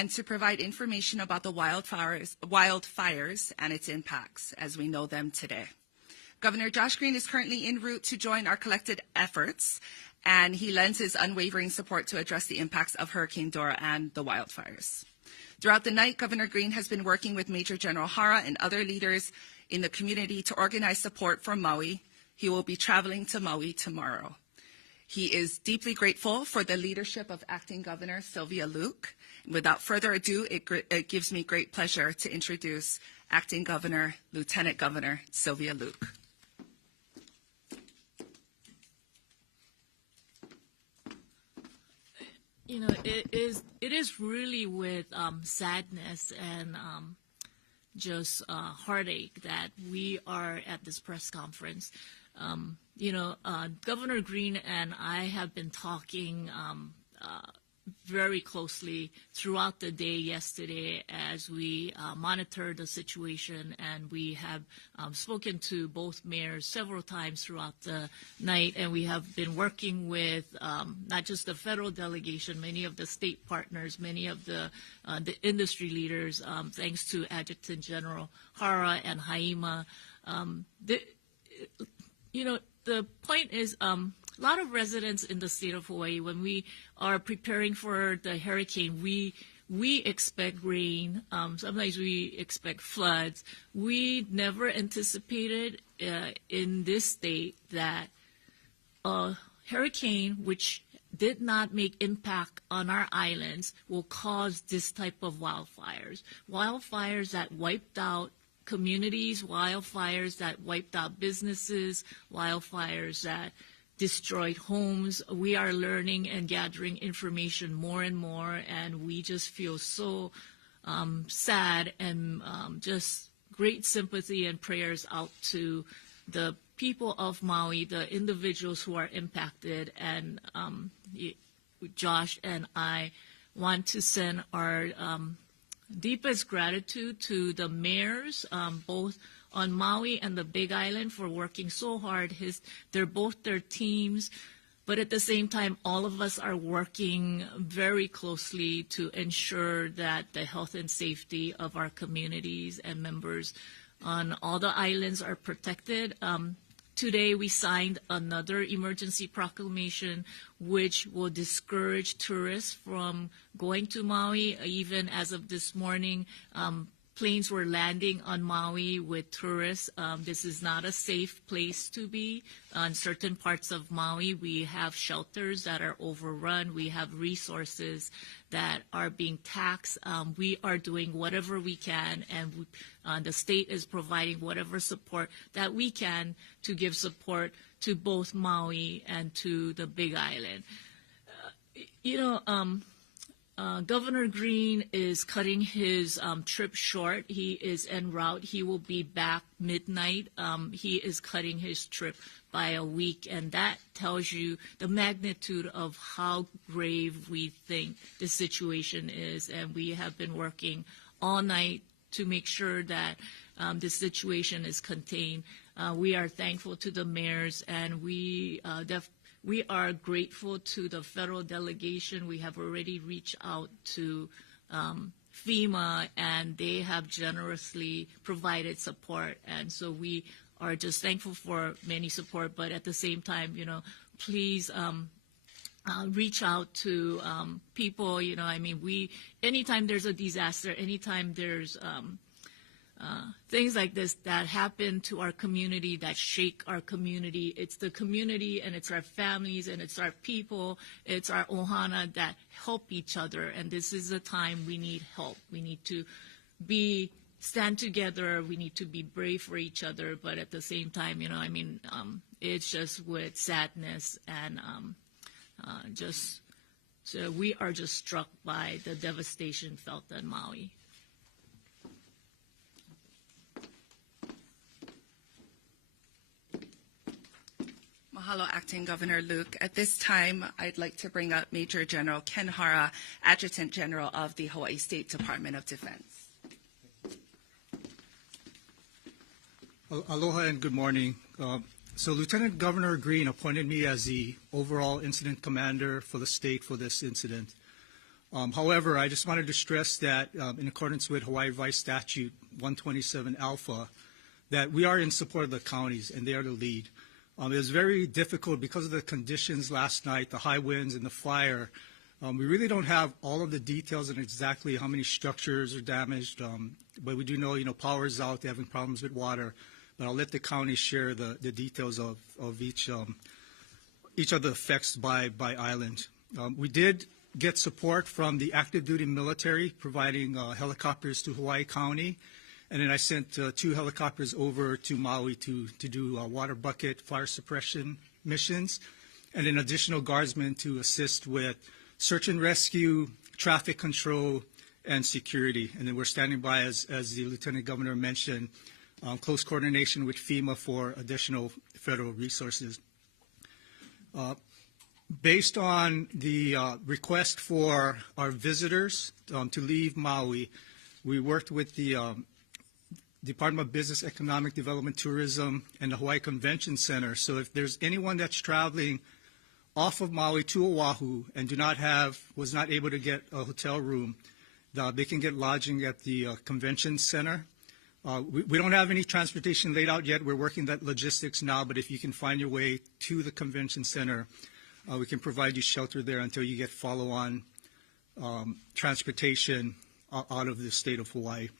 and to provide information about the wildfires and its impacts as we know them today. Governor Josh Green is currently en route to join our collected efforts, and he lends his unwavering support to address the impacts of Hurricane Dora and the wildfires. Throughout the night, Governor Green has been working with Major General Hara and other leaders in the community to organize support for Maui. He will be traveling to Maui tomorrow. He is deeply grateful for the leadership of Acting Governor Sylvia Luke. Without further ado, it gives me great pleasure to introduce Acting Governor, Lieutenant Governor Sylvia Luke. You know, it is really with sadness and just heartache that we are at this press conference. Governor Green and I have been talking very closely throughout the day yesterday as we monitor the situation, and we have spoken to both mayors several times throughout the night, and we have been working with not just the federal delegation, many of the state partners, many of the industry leaders, thanks to Adjutant General Hara and Haima. The point is, a lot of residents in the state of Hawaii, when we are preparing for the hurricane, we expect rain. Sometimes we expect floods. We never anticipated in this state that a hurricane, which did not make impact on our islands, will cause this type of wildfires. Wildfires that wiped out communities, wildfires that wiped out businesses, wildfires that destroyed homes. We are learning and gathering information more and more, and we just feel so sad, and just great sympathy and prayers out to the people of Maui, the individuals who are impacted. And Josh and I want to send our deepest gratitude to the mayors, both on Maui and the Big Island, for working so hard. They're both their teams, but at the same time, all of us are working very closely to ensure that the health and safety of our communities and members on all the islands are protected. Today, we signed another emergency proclamation, which will discourage tourists from going to Maui. Even as of this morning, planes were landing on Maui with tourists. This is not a safe place to be. On certain parts of Maui, we have shelters that are overrun. We have resources that are being taxed. We are doing whatever we can, and the state is providing whatever support that we can to give support to both Maui and to the Big Island. Governor Green is cutting his trip short. He is en route. He will be back midnight. He is cutting his trip by a week, and that tells you the magnitude of how grave we think the situation is. And we have been working all night to make sure that the situation is contained. We are thankful to the mayors, and we are grateful to the federal delegation. We have already reached out to FEMA, and they have generously provided support. And so we are just thankful for many support. But at the same time, please reach out to people. Anytime there's a disaster, anytime there's things like this that happen to our community, that shake our community, it's the community, and it's our families, and it's our people, it's our ohana that help each other. And this is a time we need help. We need to stand together. We need to be brave for each other. But at the same time, it's just with sadness and so we are just struck by the devastation felt in Maui. Mahalo, Acting Governor Luke. At this time, I'd like to bring up Major General Ken Hara, Adjutant General of the Hawaii State Department of Defense. Aloha and good morning. So Lieutenant Governor Green appointed me as the overall incident commander for the state for this incident. However, I just wanted to stress that in accordance with Hawaii Revised Statute 127 Alpha, that we are in support of the counties and they are the lead. It was very difficult because of the conditions last night, the high winds and the fire. We really don't have all of the details on exactly how many structures are damaged, but we do know, power is out, they're having problems with water. But I'll let the county share the details of each of the effects by island. We did get support from the active duty military, providing helicopters to Hawaii County. And then I sent 2 helicopters over to Maui to do water bucket fire suppression missions, and then additional guardsmen to assist with search and rescue, traffic control, and security. And then we're standing by, as the Lieutenant Governor mentioned, close coordination with FEMA for additional federal resources. Based on the request for our visitors to leave Maui, we worked with the Department of Business, Economic Development, Tourism, and the Hawaii Convention Center. So if there's anyone that's traveling off of Maui to Oahu and was not able to get a hotel room, they can get lodging at the Convention Center. We don't have any transportation laid out yet. We're working that logistics now, but if you can find your way to the Convention Center, we can provide you shelter there until you get follow-on transportation out of the state of Hawaii.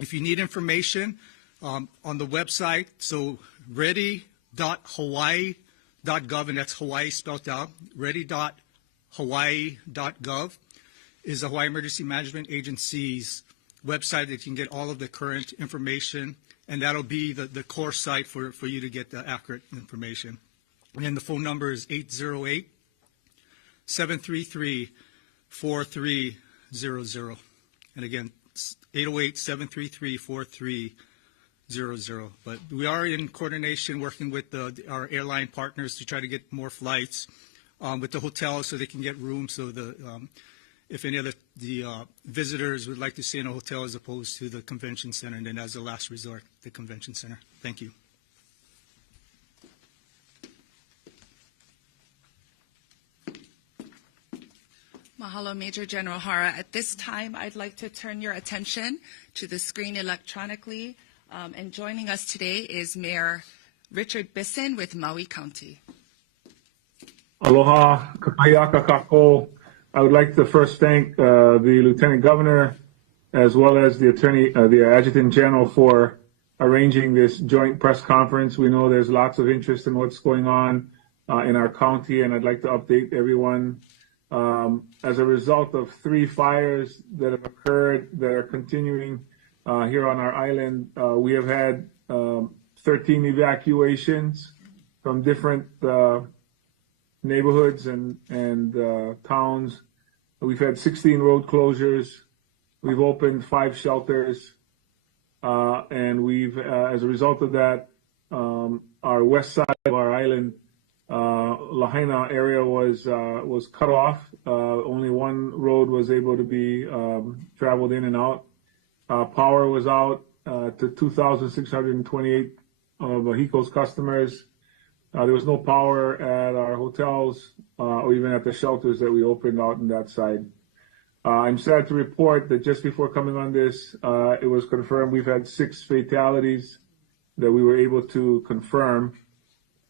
If you need information on the website, so ready.hawaii.gov, and that's Hawaii spelled out, ready.hawaii.gov is the Hawaii Emergency Management Agency's website that you can get all of the current information, and that'll be the core site for you to get the accurate information. And then the phone number is 808-733-4300. And again, 808-733-4300. But we are in coordination working with our airline partners to try to get more flights with the hotels so they can get rooms. So if any of the visitors would like to stay in a hotel as opposed to the convention center, and then as a last resort, the convention center. Thank you. Mahalo, Major General Hara. At this time, I'd like to turn your attention to the screen electronically. And joining us today is Mayor Richard Bisson with Maui County. Aloha, kakayaka kako. I would like to first thank the Lieutenant Governor as well as the Adjutant General for arranging this joint press conference. We know there's lots of interest in what's going on in our county, and I'd like to update everyone. As a result of 3 fires that have occurred that are continuing here on our island, we have had 13 evacuations from different neighborhoods and towns. We've had 16 road closures. We've opened 5 shelters, and we've, as a result of that, our west side of our island, Lahaina area was cut off. Only one road was able to be traveled in and out. Power was out to 2,628 of Hiko's customers. There was no power at our hotels or even at the shelters that we opened out on that side. I'm sad to report that just before coming on this, it was confirmed we've had 6 fatalities that we were able to confirm.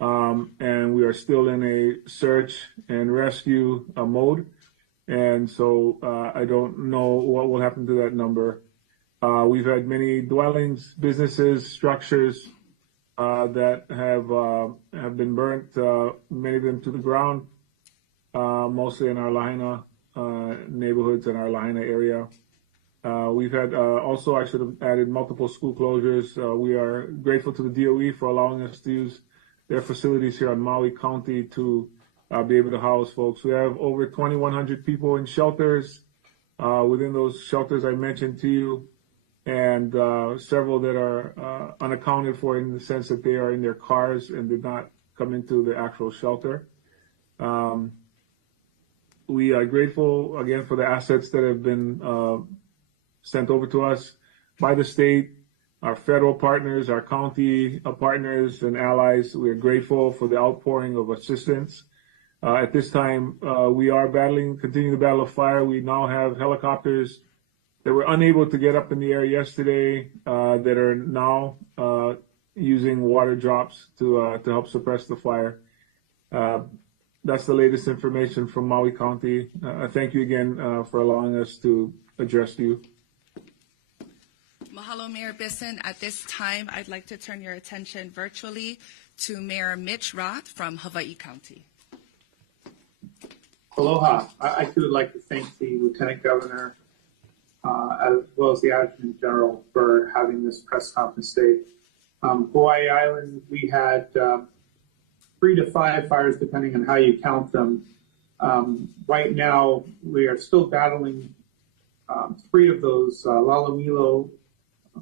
And we are still in a search and rescue mode. And so I don't know what will happen to that number. We've had many dwellings, businesses, structures that have been burnt, many of them to the ground, mostly in our Lahaina neighborhoods and our Lahaina area. We've had also, I should have added, multiple school closures. We are grateful to the DOE for allowing us to use their facilities here on Maui County to be able to house folks. We have over 2,100 people in shelters. Within those shelters I mentioned to you, and several that are unaccounted for in the sense that they are in their cars and did not come into the actual shelter. We are grateful again for the assets that have been sent over to us by the state, our federal partners, our county partners and allies. We are grateful for the outpouring of assistance. At this time, we are continuing to battle a fire. We now have helicopters that were unable to get up in the air yesterday that are now using water drops to help suppress the fire. That's the latest information from Maui County. Thank you again for allowing us to address you. Mahalo, Mayor Bisson. At this time, I'd like to turn your attention virtually to Mayor Mitch Roth from Hawaii County. Aloha. I too would like to thank the Lieutenant Governor as well as the Adjutant General for having this press conference today. Hawaii Island, we had 3 to 5 fires depending on how you count them. Right now, we are still battling 3 of those. Lalomilo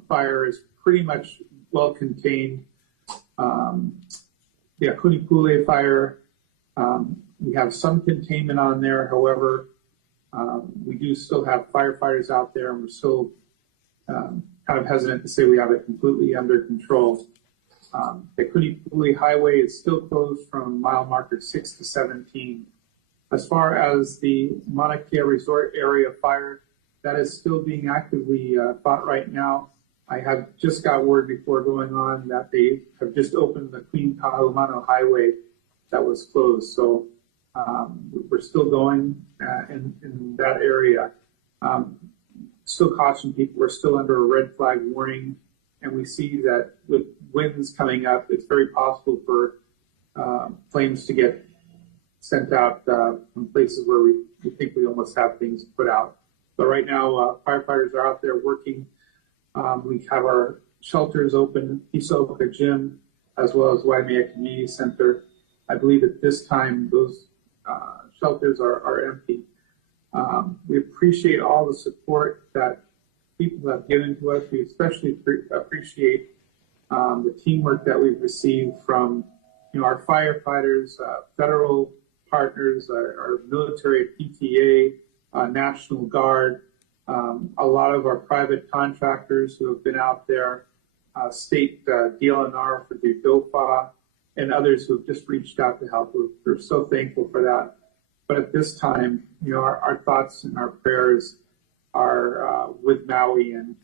fire is pretty much well contained. The Akunipule fire, we have some containment on there. However, we do still have firefighters out there, and we're still kind of hesitant to say we have it completely under control. The Akunipule Highway is still closed from mile marker 6 to 17. As far as the Mauna Kea Resort Area fire, that is still being actively fought right now. I have just got word before going on that they have just opened the Queen Kahumanu Highway that was closed. So we're still going in that area. Still caution people, we're still under a red flag warning, and we see that with winds coming up, it's very possible for flames to get sent out from places where we think we almost have things put out. But right now, firefighters are out there working. We have our shelters open, Hisoka Gym, as well as Waimea Community Center. I believe at this time, those shelters are empty. We appreciate all the support that people have given to us. We especially appreciate the teamwork that we've received from our firefighters, federal partners, our military PTA, National Guard, a lot of our private contractors who have been out there, state DLNR for the DOFA, and others who have just reached out to help. We're so thankful for that. But at this time, our thoughts and our prayers are with Maui, and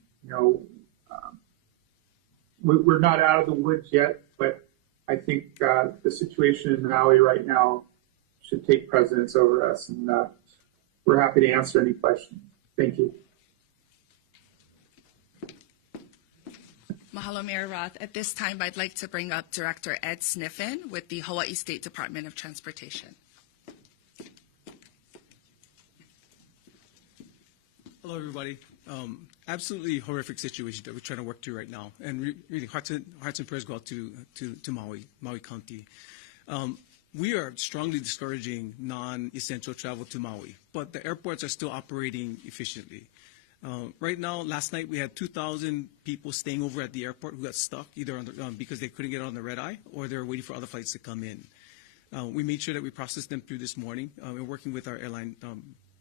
we're not out of the woods yet, but I think the situation in Maui right now should take precedence over us, and we're happy to answer any questions. Thank you. Mahalo, Mayor Roth. At this time, I'd like to bring up Director Ed Sniffen with the Hawaii State Department of Transportation. Hello, everybody. Absolutely horrific situation that we're trying to work through right now, and really hearts and prayers go out to Maui County. We are strongly discouraging non-essential travel to Maui, but the airports are still operating efficiently. Right now, last night we had 2,000 people staying over at the airport who got stuck either because they couldn't get on the red eye or they were waiting for other flights to come in. We made sure that we processed them through this morning. We're working with our airline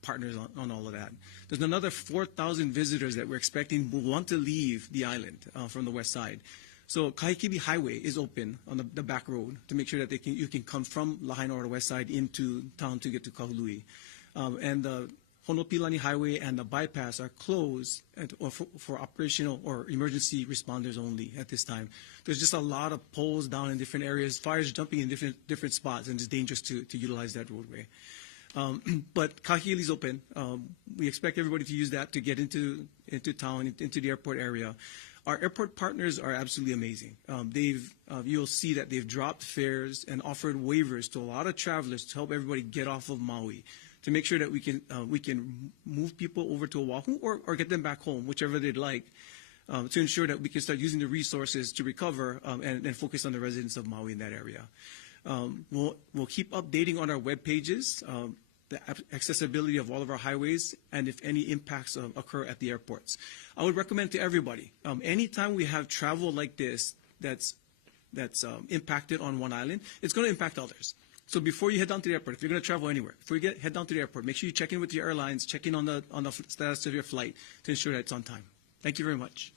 partners on all of that. There's another 4,000 visitors that we're expecting will want to leave the island from the west side. So Kahikebi Highway is open on the back road to make sure that you can come from Lahaina or the west side into town to get to Kahului. And the Honopilani Highway and the bypass are closed for operational or emergency responders only at this time. There's just a lot of poles down in different areas, fires jumping in different spots, and it's dangerous to utilize that roadway. But Kahili's open. We expect everybody to use that to get into town, into the airport area. Our airport partners are absolutely amazing. You'll see that they've dropped fares and offered waivers to a lot of travelers to help everybody get off of Maui, to make sure that we can move people over to Oahu or get them back home, whichever they'd like, to ensure that we can start using the resources to recover and focus on the residents of Maui in that area. We'll keep updating on our web pages the accessibility of all of our highways and if any impacts occur at the airports. I would recommend to everybody, anytime we have travel like this that's impacted on one island, it's going to impact others. So before you head down to the airport, if you're going to travel anywhere, before you head down to the airport, make sure you check in with your airlines, check in on the status of your flight to ensure that it's on time. Thank you very much.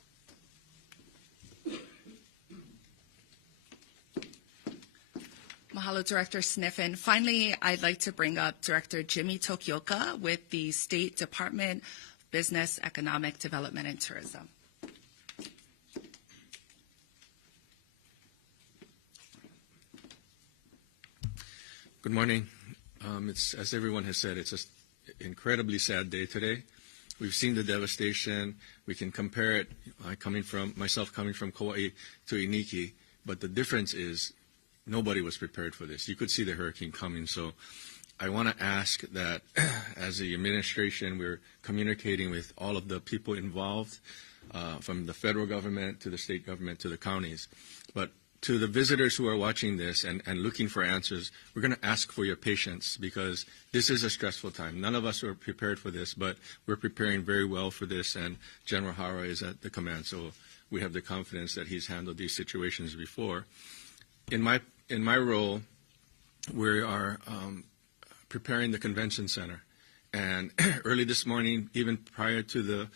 Mahalo, Director Sniffen. Finally, I'd like to bring up Director Jimmy Tokioka with the State Department of Business, Economic Development, and Tourism. Good morning. As everyone has said, it's an incredibly sad day today. We've seen the devastation. We can compare it, coming from Kauai to Iniki, but the difference is nobody was prepared for this. You could see the hurricane coming. So I want to ask that as the administration, we're communicating with all of the people involved, from the federal government to the state government to the counties. But to the visitors who are watching this and looking for answers, we're going to ask for your patience because this is a stressful time. None of us are prepared for this, but we're preparing very well for this, and General Hara is at the command, so we have the confidence that he's handled these situations before. In my role, we are preparing the convention center, and early this morning, even prior to the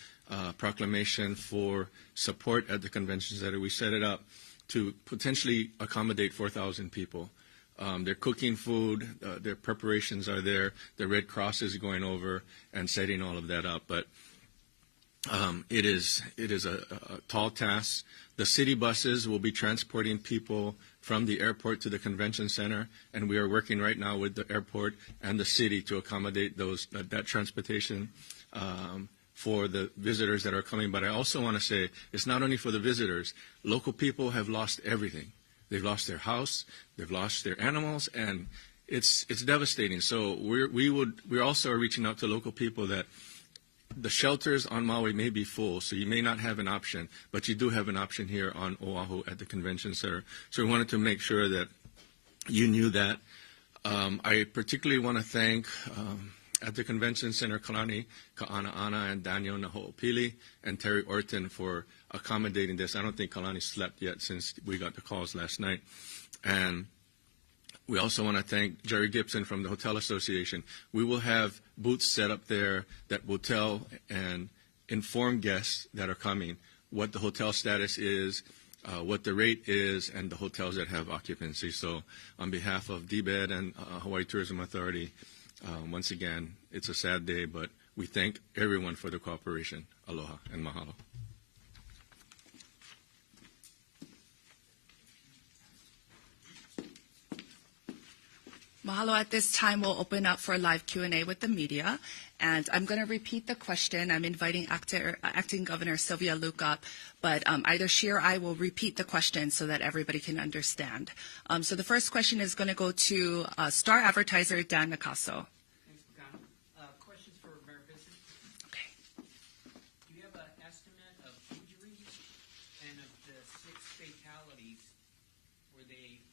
proclamation for support at the convention center, we set it up to potentially accommodate 4,000 people. They're cooking food, their preparations are there, the Red Cross is going over and setting all of that up. But it is a tall task. The city buses will be transporting people from the airport to the convention center, and we are working right now with the airport and the city to accommodate that transportation for the visitors that are coming. But I also want to say it's not only for the visitors. Local people have lost everything. They've lost their house, they've lost their animals, and it's devastating. So we also are reaching out to local people that the shelters on Maui may be full, so you may not have an option, but you do have an option here on Oahu at the convention center. So we wanted to make sure that you knew that. I particularly want to thank at the Convention Center, Kalani Ka'ana'ana and Daniel Naho'opili and Terry Orton for accommodating this. I don't think Kalani slept yet since we got the calls last night. And we also want to thank Jerry Gibson from the Hotel Association. We will have booths set up there that will tell and inform guests that are coming what the hotel status is, what the rate is, and the hotels that have occupancy. So on behalf of DBED and Hawaii Tourism Authority, once again, it's a sad day, but we thank everyone for the cooperation. Aloha and mahalo. Mahalo. At this time, we'll open up for a live Q&A with the media. And I'm going to repeat the question. I'm inviting Acting Governor Sylvia Luke up, but either she or I will repeat the question so that everybody can understand. So the first question is going to go to star advertiser Dan Nakaso. Thanks, Makana. Questions for Mayor Bisson. Okay. Do you have an estimate of injuries and of the 6 fatalities? Were they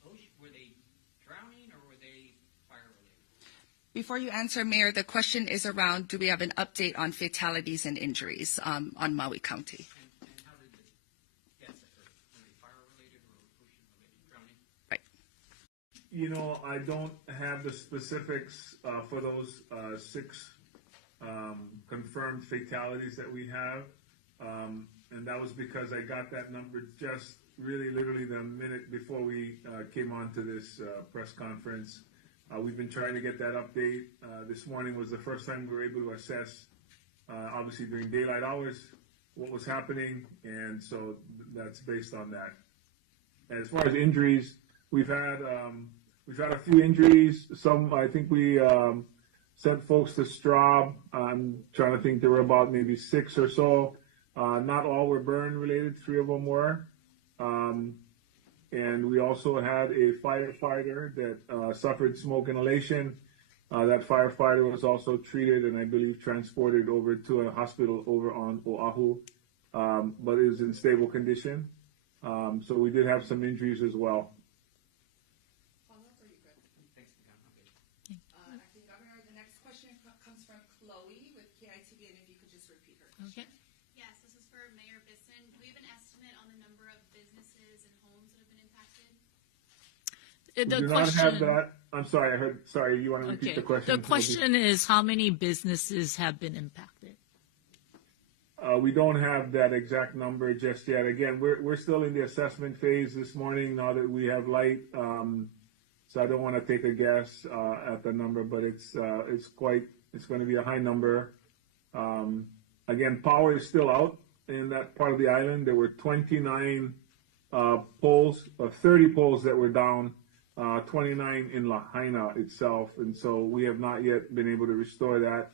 drowning or were they fire-related? Before you answer, Mayor, the question is around, do we have an update on fatalities and injuries on Maui County? And how did the deaths occur? Were they fire-related or ocean-related, drowning? Right. You know, I don't have the specifics for those 6 confirmed fatalities that we have. And that was because I got that number just really literally the minute before we came on to this press conference. We've been trying to get that update. This morning was the first time we were able to assess, obviously during daylight hours, what was happening, and so that's based on that. And as far as injuries, we've had a few injuries. Some, I think we sent folks to Straub. I'm trying to think, there were about maybe 6 or so. Not all were burn related, 3 of them were. And we also had a firefighter that suffered smoke inhalation. That firefighter was also treated and I believe transported over to a hospital over on Oahu, but is in stable condition. So we did have some injuries as well. Thanks, Makana. Okay. Acting Governor, the next question comes from Chloe with KITV, and if you could just repeat her question. Okay. Yes, this is for Mayor Bisson. Do we have an estimate on the number of businesses and homes that have been impacted? We do not have that. I'm sorry, sorry, you want to repeat the question? The question is, how many businesses have been impacted? We don't have that exact number just yet. Again, we're still in the assessment phase this morning now that we have light. So I don't want to take a guess at the number, but it's going to be a high number. Again, power is still out in that part of the island. There were 29 poles, 30 poles that were down, 29 in Lahaina itself, and so we have not yet been able to restore that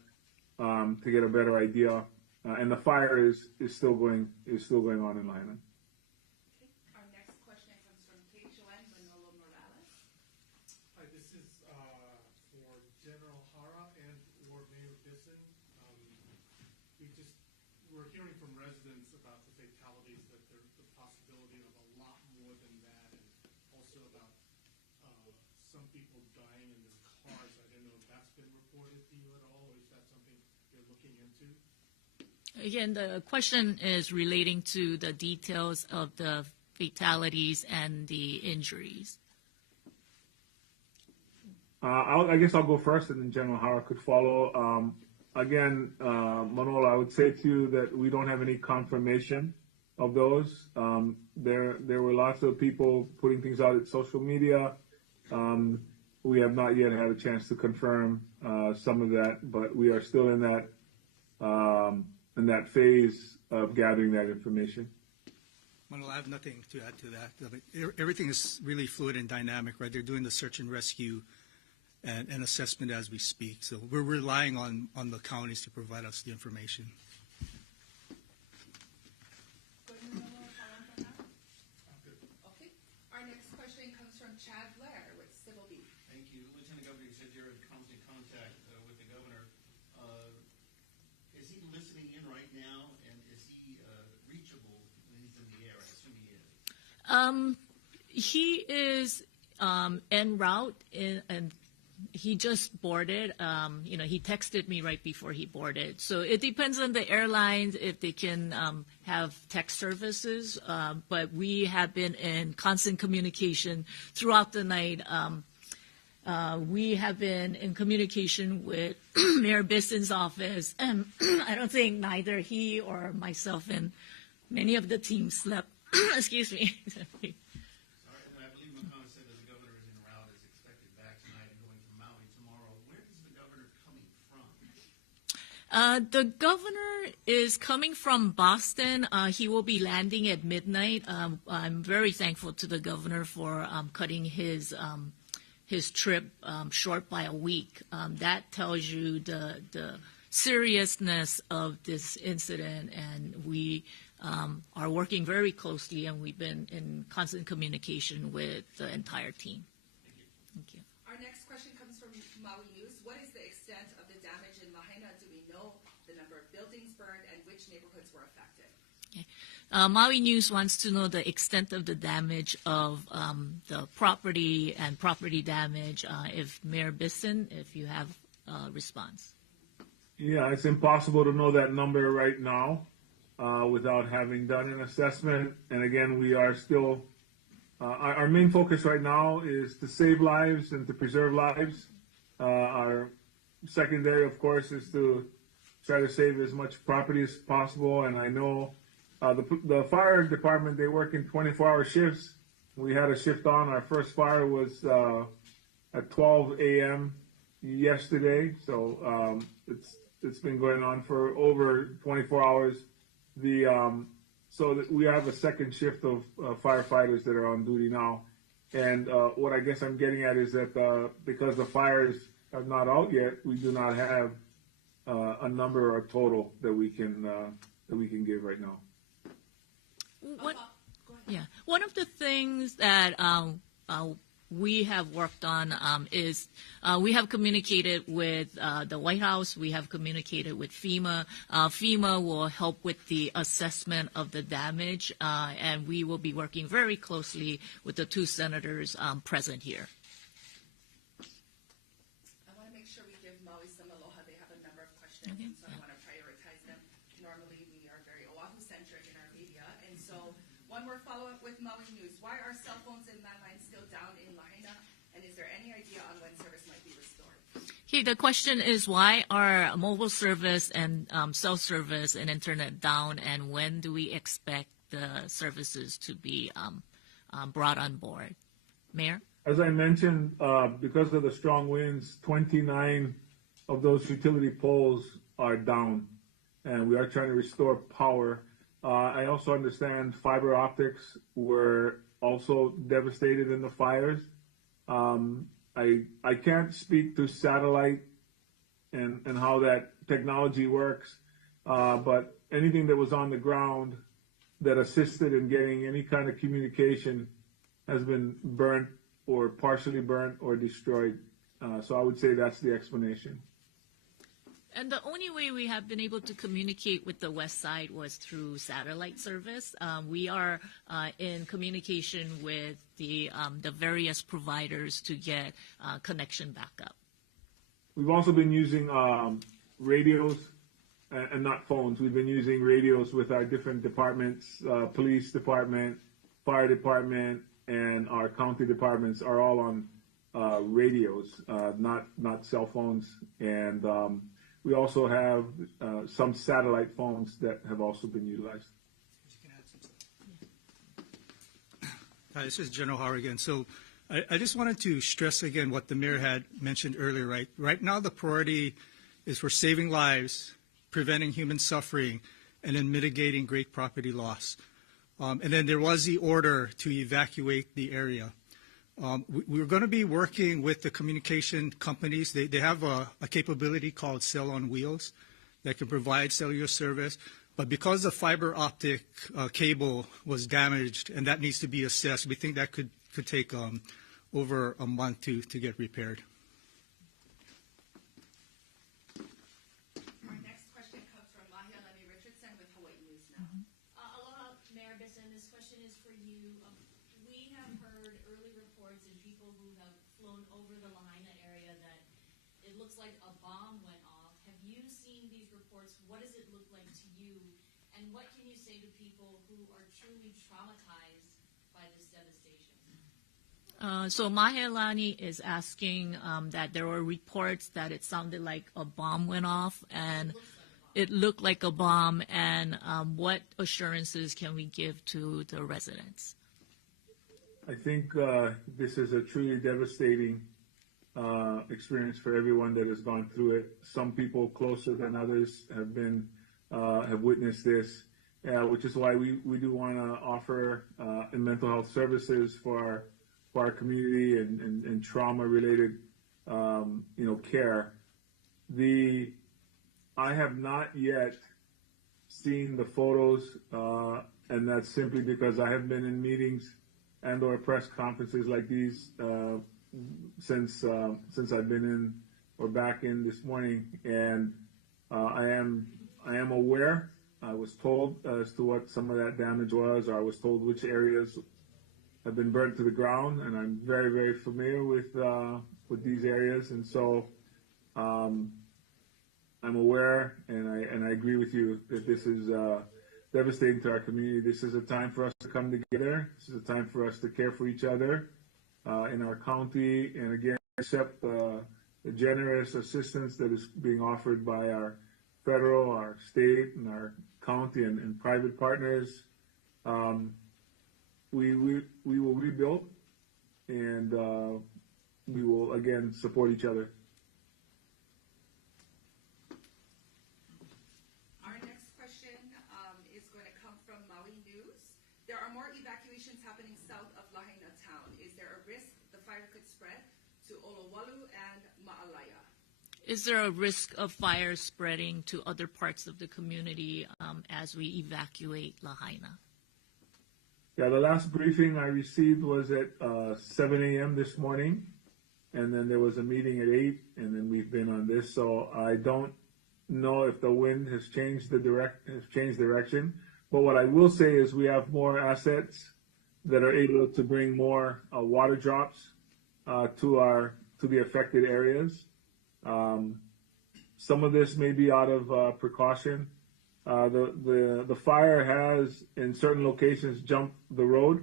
to get a better idea. And the fire is still going on in Lahaina. Our next question comes from Kate Joanne Manolo Morales. Hi, this is for General Hara and or Mayor Bisson. We're hearing from residents about the fatalities, that there's the possibility of a lot more than that, and also about some people dying in their cars. I don't know if that's been reported to you at all, or is that something you're looking into? Again, the question is relating to the details of the fatalities and the injuries. I guess I'll go first, and then General Hara could follow. Again, Manolo, I would say to you that we don't have any confirmation of those. There were lots of people putting things out at social media. We have not yet had a chance to confirm some of that, but we are still in that phase of gathering that information. Manolo, I have nothing to add to that. I mean, everything is really fluid and dynamic, right? They're doing the search and rescue and assessment as we speak. So we're relying on the counties to provide us the information. Okay. Our next question comes from Chad Blair with Civil Beat. Thank you. Lieutenant Governor, you said you're in constant contact with the governor. Is he listening in right now, and is he reachable when he's in the air? I assume he is. He is en route, and he just boarded. He texted me right before he boarded. So it depends on the airlines if they can have text services. But we have been in constant communication throughout the night. We have been in communication with Mayor Bisson's office, and I don't think neither he or myself and many of the team slept. Excuse me. The governor is coming from Boston. He will be landing at midnight. I'm very thankful to the governor for cutting his trip short by a week. That tells you the seriousness of this incident, and we are working very closely, and we've been in constant communication with the entire team. Thank you. Our next question comes from Maui News. What is the extent of the damage in Lahaina? Do we know the number of buildings burned and which neighborhoods were affected? Okay. Maui News wants to know the extent of the damage of the property and property damage. If Mayor Bisson, if you have a response. Yeah, it's impossible to know that number right now without having done an assessment. And again, we are still, our main focus right now is to save lives and to preserve lives. Our secondary, of course, is to try to save as much property as possible. And I know the fire department, they work in 24-hour shifts. We had a shift on. Our first fire was at 12 a.m. yesterday. So it's been going on for over 24 hours. So that we have a second shift of firefighters that are on duty now. And what I guess I'm getting at is that because the fires are not out yet, we do not have a number or a total that we can give right now. One of the things that we have worked on is we have communicated with the White House. We have communicated with FEMA. FEMA will help with the assessment of the damage, and we will be working very closely with the two senators present here. I want to make sure we give Maui some aloha. They have a number of questions, Okay. so I want to prioritize them. Normally, we are very Oahu-centric in our media, and so one more follow-up with Maui News. Why are cell phones and landlines still down in Lahaina, and is there any idea on when service might be restored? Okay, the question is why are mobile service and cell service and internet down, and when do we expect the services to be brought on board? Mayor? As I mentioned, because of the strong winds, 29 of those utility poles are down, and we are trying to restore power. I also understand fiber optics were also devastated in the fires. I can't speak to satellite and how that technology works, but anything that was on the ground that assisted in getting any kind of communication has been burnt or partially burnt or destroyed. So I would say that's the explanation. And the only way we have been able to communicate with the west side was through satellite service. We are in communication with the various providers to get connection back up. We've also been using radios and not phones. We've been using radios with our different departments, police department, fire department, and our county departments are all on radios, not cell phones. And we also have some satellite phones that have also been utilized. Hi, this is General Howard again. So I just wanted to stress again what the mayor had mentioned earlier, right? Right now the priority is for saving lives, preventing human suffering, and then mitigating great property loss. And then there was the order to evacuate the area. We're going to be working with the communication companies. They have a capability called Cell on Wheels that can provide cellular service. But because the fiber optic cable was damaged and that needs to be assessed, we think that could take over a month to get repaired. Our next question comes from Mahialani Richardson with Hawaii News Now. Aloha, Mayor Bisson. This question is for you. We have heard early reports and people who have flown over the Lahaina area that it looks like a bomb went off. Have you seen these reports? What does it look like to you? And what can you say to people who are truly traumatized by this devastation? So Mahialani is asking that there were reports that it sounded like a bomb went off, and it looked like a bomb, and what assurances can we give to the residents? I think this is a truly devastating experience for everyone that has gone through it. Some people closer than others have witnessed this, which is why we do want to offer mental health services for our community and trauma-related care. I have not yet seen the photos, and that's simply because I have been in meetings and/or press conferences like these since I've been in or back in this morning, and I am aware. I was told as to what some of that damage was, or I was told which areas have been burnt to the ground, and I'm very, very familiar with these areas, and so I'm aware, and I agree with you that this is devastating to our community. This is a time for us to come together. This is a time for us to care for each other in our county, and again, accept the generous assistance that is being offered by our federal, our state, and our county and private partners. We will rebuild, and we will again support each other. Our next question is going to come from Maui News. There are more evacuations happening south of Lahaina town. Is there a risk the fire could spread to Olowalu and Ma'alaya? Is there a risk of fire spreading to other parts of the community as we evacuate Lahaina? Yeah, the last briefing I received was at 7 a.m. this morning, and then there was a meeting at 8, and then we've been on this. So I don't know if the wind has changed direction. But what I will say is we have more assets that are able to bring more water drops to the affected areas. Some of this may be out of precaution. The fire has, in certain locations, jumped the road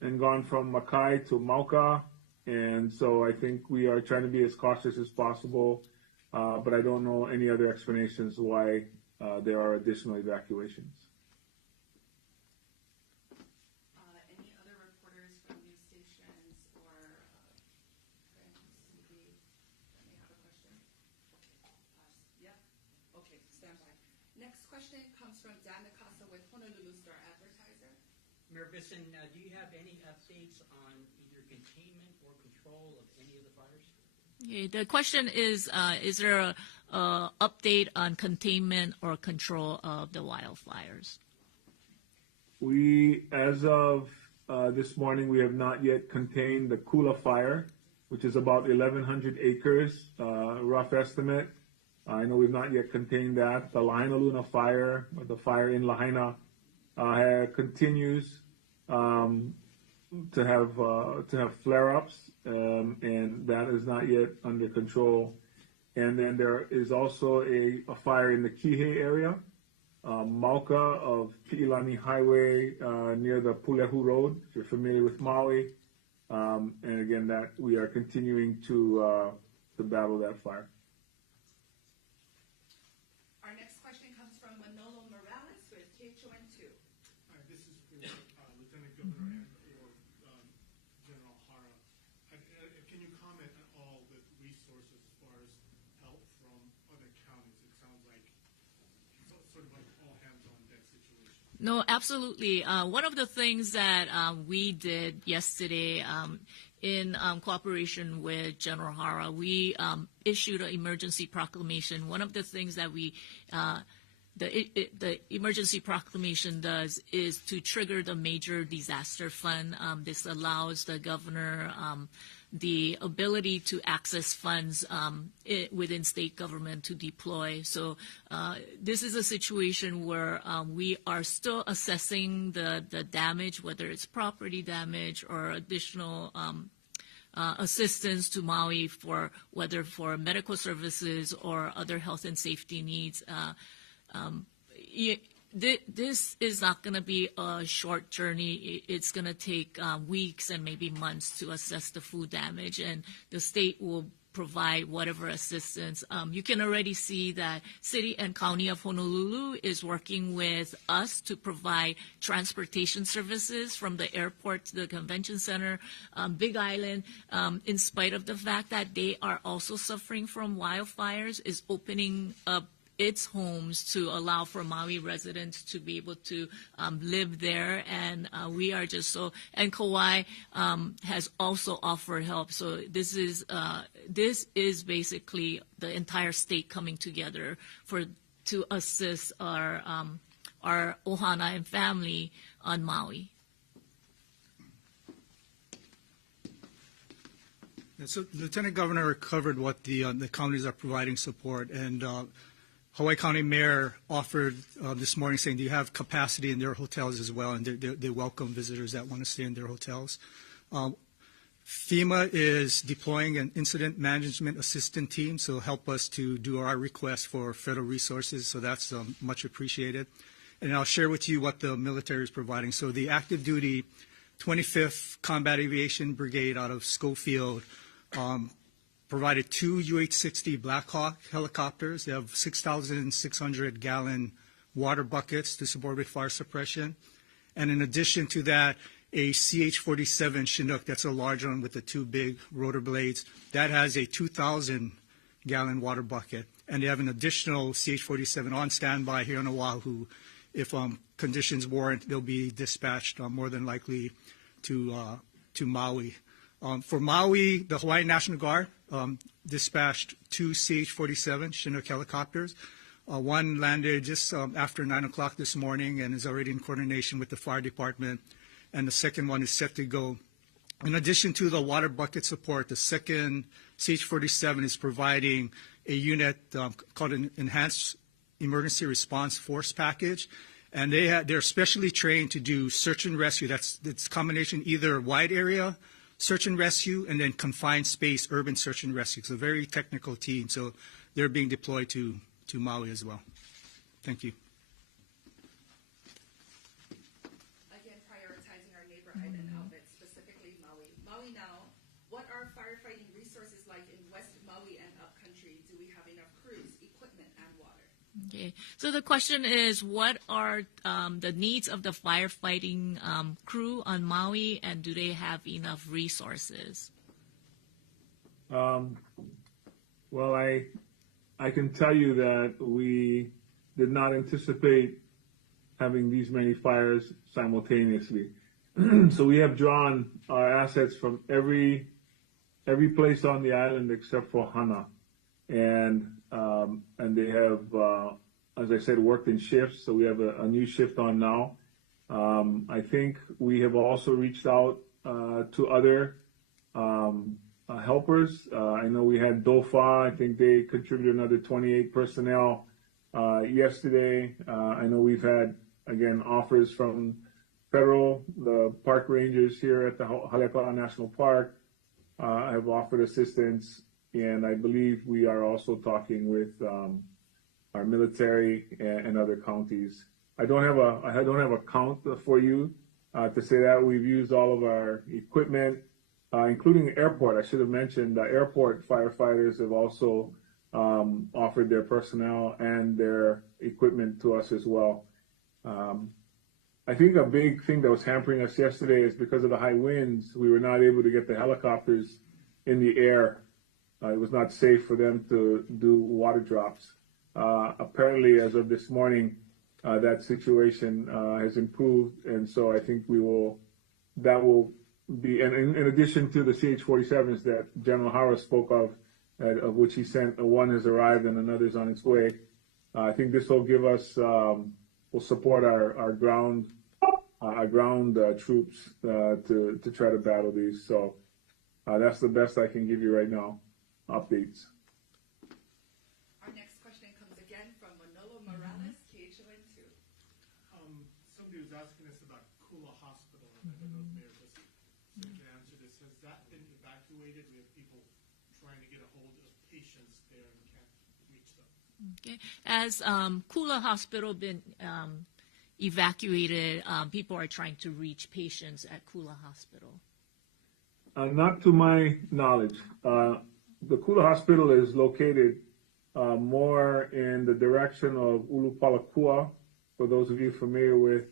and gone from Makai to Mauka, and so I think we are trying to be as cautious as possible, but I don't know any other explanations why there are additional evacuations. Any other reporters from news stations or next question comes from Dan Nakasa with Honolulu Star Advertiser. Mayor Bisson, do you have any updates on either containment or control of any of the fires? Okay, the question is there a update on containment or control of the wildfires? We, as of this morning, we have not yet contained the Kula fire, which is about 1,100 acres, rough estimate. I know we've not yet contained that. The Lahaina Luna fire, or the fire in Lahaina, continues to have flare-ups, and that is not yet under control. And then there is also a fire in the Kihei area, Mauka of Pi'ilani Highway near the Pulehu Road, if you're familiar with Maui. And again, that we are continuing to battle that fire. Our next question comes from Manolo Morales with KHON2. Hi, this is for Lieutenant Governor or General Hara. Can you comment at all with resources as far as help from other counties? It sounds like it's sort of like all hands on deck situation. No, absolutely. One of the things that we did yesterday in cooperation with General Hara, we issued an emergency proclamation. One of the things that the emergency proclamation does is to trigger the major disaster fund. This allows the governor the ability to access funds within state government to deploy. So this is a situation where we are still assessing the damage, whether it's property damage or additional assistance to Maui for whether for medical services or other health and safety needs. This is not going to be a short journey. It's going to take weeks and maybe months to assess the food damage, and the state will provide whatever assistance. You can already see that City and County of Honolulu is working with us to provide transportation services from the airport to the convention center. Big Island, in spite of the fact that they are also suffering from wildfires, is opening up its homes to allow for Maui residents to be able to live there, and we are just so. And Kauai has also offered help. So this is basically the entire state coming together to assist our ohana and family on Maui. So Lieutenant Governor covered what the counties are providing support, and Hawaii County Mayor offered this morning saying, do you have capacity in their hotels as well? And they welcome visitors that want to stay in their hotels. FEMA is deploying an incident management assistant team, so help us to do our request for federal resources. So that's much appreciated. And I'll share with you what the military is providing. So the active duty 25th Combat Aviation Brigade out of Schofield provided 2 UH-60 Black Hawk helicopters. They have 6,600-gallon water buckets to support with fire suppression. And in addition to that, a CH-47 Chinook, that's a large one with the 2 big rotor blades, that has a 2,000-gallon water bucket. And they have an additional CH-47 on standby here on Oahu. If conditions warrant, they'll be dispatched more than likely to Maui. For Maui, the Hawaii National Guard dispatched 2 CH-47 Chinook helicopters. One landed just after 9 o'clock this morning and is already in coordination with the fire department, and the second one is set to go. In addition to the water bucket support, the second CH-47 is providing a unit called an Enhanced Emergency Response Force Package, and they're specially trained to do search and rescue. It's a combination either wide area search and rescue and then confined space urban search and rescue. It's a very technical team, so they're being deployed to Maui as well. Thank you. Again, prioritizing our neighbor island outlets, specifically Maui. Maui now, what are firefighting resources like in West Maui and upcountry? Do we have enough crews, equipment, and water? Okay, so the question is, what are the needs of the firefighting crew on Maui, and do they have enough resources? Well, I can tell you that we did not anticipate having these many fires simultaneously. So we have drawn our assets from every place on the island except for Hana, and they have, as I said, worked in shifts. So we have a new shift on now. I think we have also reached out to other helpers. I know we had DOFA. I think they contributed another 28 personnel yesterday. I know we've had, again, offers from the park rangers here at the Haleakala National Park have offered assistance, and I believe we are also talking with our military and other counties. I don't have a count for you to say that. We've used all of our equipment, including the airport. I should have mentioned the airport firefighters have also offered their personnel and their equipment to us as well. I think a big thing that was hampering us yesterday is because of the high winds, we were not able to get the helicopters in the air. It was not safe for them to do water drops. Apparently, as of this morning, that situation has improved, and so I think that will be, and in addition to the CH-47s that General Hara spoke of which he sent, one has arrived and another is on its way. I think this will give us, will support our ground troops to try to battle these. So that's the best I can give you right now. Updates. Our next question comes again from Manolo Morales, KHON2. Somebody was asking us about Kula Hospital, and I don't know if Mayor can answer this. Has that been evacuated? We have people trying to get a hold of patients there and can't reach them. Okay. As Kula Hospital been evacuated, people are trying to reach patients at Kula Hospital. Not to my knowledge. The Kula Hospital is located more in the direction of Ulupalakua, for those of you familiar with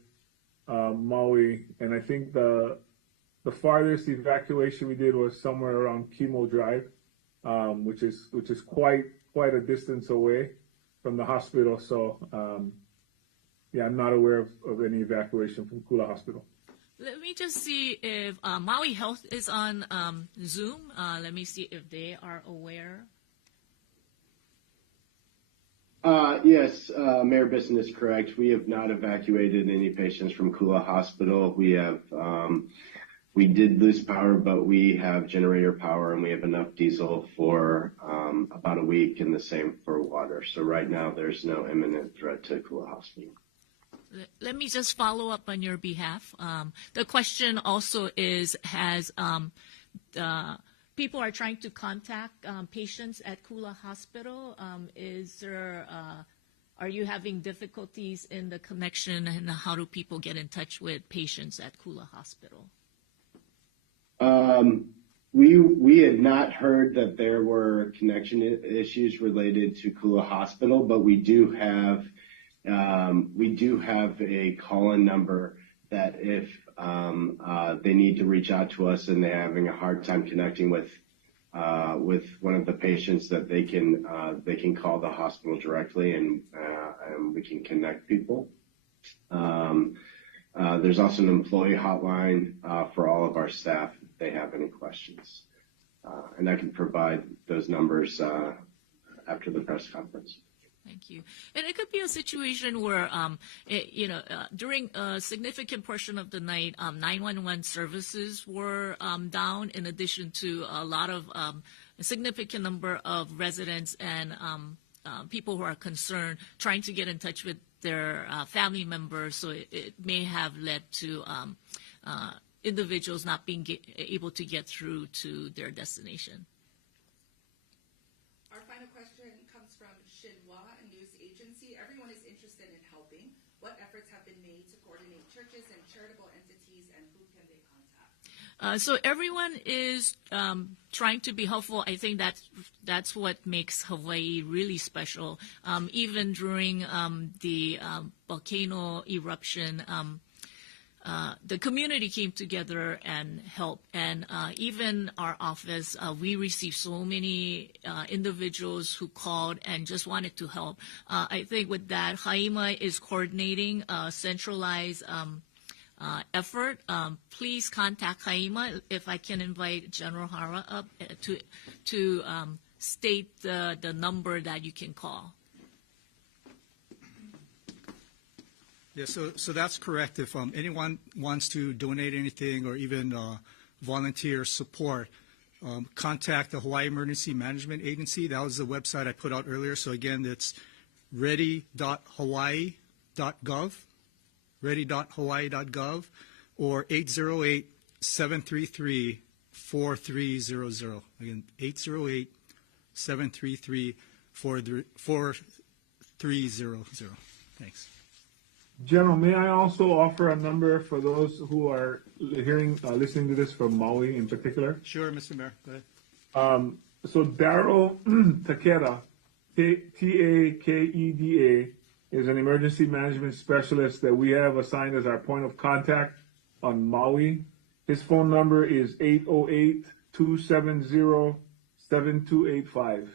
Maui. And I think the farthest evacuation we did was somewhere around Kimo Drive, which is quite a distance away from the hospital. So, yeah, I'm not aware of any evacuation from Kula Hospital. Let me just see if Maui Health is on Zoom. Let me see if they are aware. Yes, Mayor Bisson is correct. We have not evacuated any patients from Kula Hospital. We did lose power, but we have generator power and we have enough diesel for about a week, and the same for water. So right now there's no imminent threat to Kula Hospital. Let me just follow up on your behalf. The question also is, people are trying to contact patients at Kula Hospital. Are you having difficulties in the connection, and how do people get in touch with patients at Kula Hospital? We had not heard that there were connection issues related to Kula Hospital, but we do have a call-in number that if they need to reach out to us and they're having a hard time connecting with one of the patients, that they can call the hospital directly and we can connect people. There's also an employee hotline for all of our staff if they have any questions, and I can provide those numbers after the press conference. Thank you. And it could be a situation where, during a significant portion of the night, 911 services were down, in addition to a lot of a significant number of residents and people who are concerned trying to get in touch with their family members. So it may have led to individuals not being able to get through to their destination. Our final question comes from Xinhua, a news agency. Everyone is interested in helping. What efforts have been made to coordinate churches and charitable entities, and who can they contact? So everyone is trying to be helpful. I think that's what makes Hawaii really special. Even during the volcano eruption, the community came together and helped. And even our office, we received so many individuals who called and just wanted to help. I think with that, Haima is coordinating a centralized effort. Please contact Haima. If I can invite General Hara up to state the number that you can call. Yeah, so that's correct. If anyone wants to donate anything or even volunteer support, contact the Hawaii Emergency Management Agency. That was the website I put out earlier. So again, it's ready.hawaii.gov, ready.hawaii.gov, or 808-733-4300. Again, 808-733-4300. Thanks. General, may I also offer a number for those who are listening to this from Maui in particular? Sure, Mr. Mayor. Go ahead. So Daryl Takeda, Takeda, is an emergency management specialist that we have assigned as our point of contact on Maui. His phone number is 808-270-7285.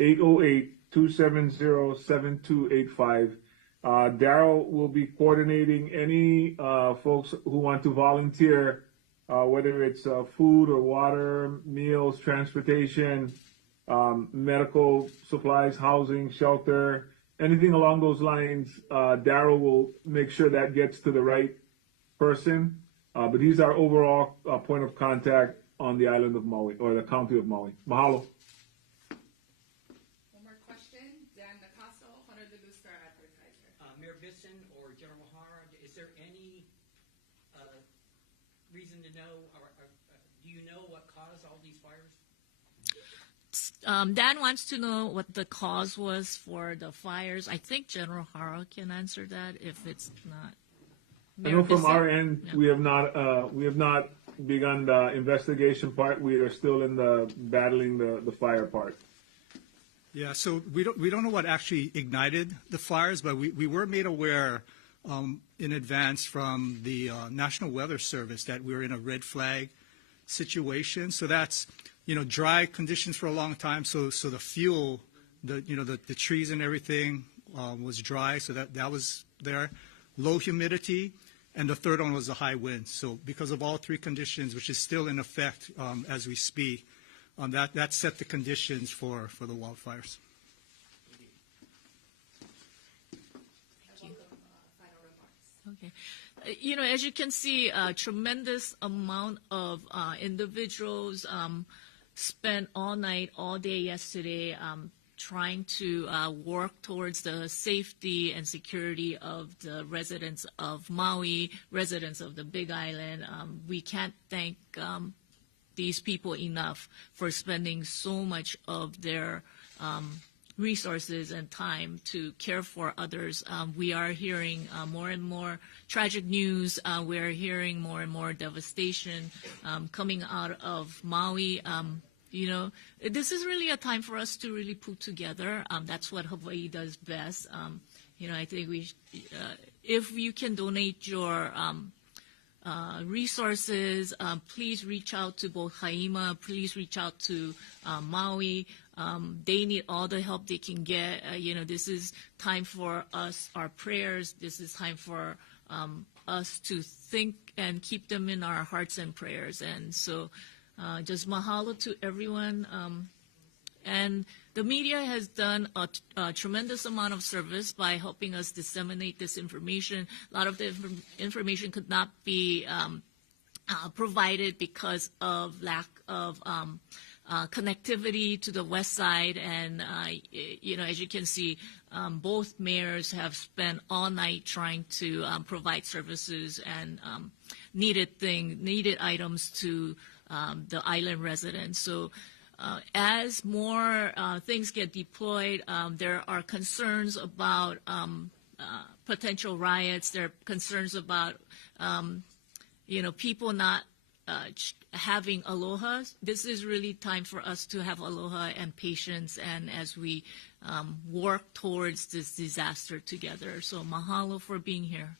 808-270-7285. Daryl will be coordinating any folks who want to volunteer, whether it's food or water, meals, transportation, medical supplies, housing, shelter, anything along those lines. Daryl will make sure that gets to the right person. But he's our overall point of contact on the island of Maui, or the county of Maui. Mahalo. Mayor Bisson or General Hara, is there any reason to know, or do you know what caused all these fires? Dan wants to know what the cause was for the fires. I think General Hara can answer that if it's not. I know from our end, we have not begun the investigation part. We are still in the battling the fire part. Yeah, so we don't know what actually ignited the fires, but we were made aware in advance from the National Weather Service that we were in a red flag situation. So that's dry conditions for a long time. So the fuel, the trees and everything was dry. So that was there. Low humidity, and the third one was the high wind. So because of all three conditions, which is still in effect as we speak. That set the conditions for the wildfires. Thank you. Okay. As you can see, a tremendous amount of individuals spent all night, all day yesterday trying to work towards the safety and security of the residents of Maui, residents of the Big Island. We can't thank these people enough for spending so much of their resources and time to care for others. We are hearing more and more tragic news. We are hearing more and more devastation coming out of Maui. This is really a time for us to really pull together. That's what Hawaii does best. I think if you can donate your resources, please reach out to both Haima, please reach out to Maui. They need all the help they can get. This is time for us, our prayers. This is time for us to think and keep them in our hearts and prayers. And so just mahalo to everyone. And the media has done a tremendous amount of service by helping us disseminate this information. A lot of the information could not be provided because of lack of connectivity to the west side. And, as you can see, both mayors have spent all night trying to provide services and needed items to the island residents. So as more things get deployed, there are concerns about potential riots. There are concerns about, people not having aloha. This is really time for us to have aloha and patience, and as we work towards this disaster together. So mahalo for being here.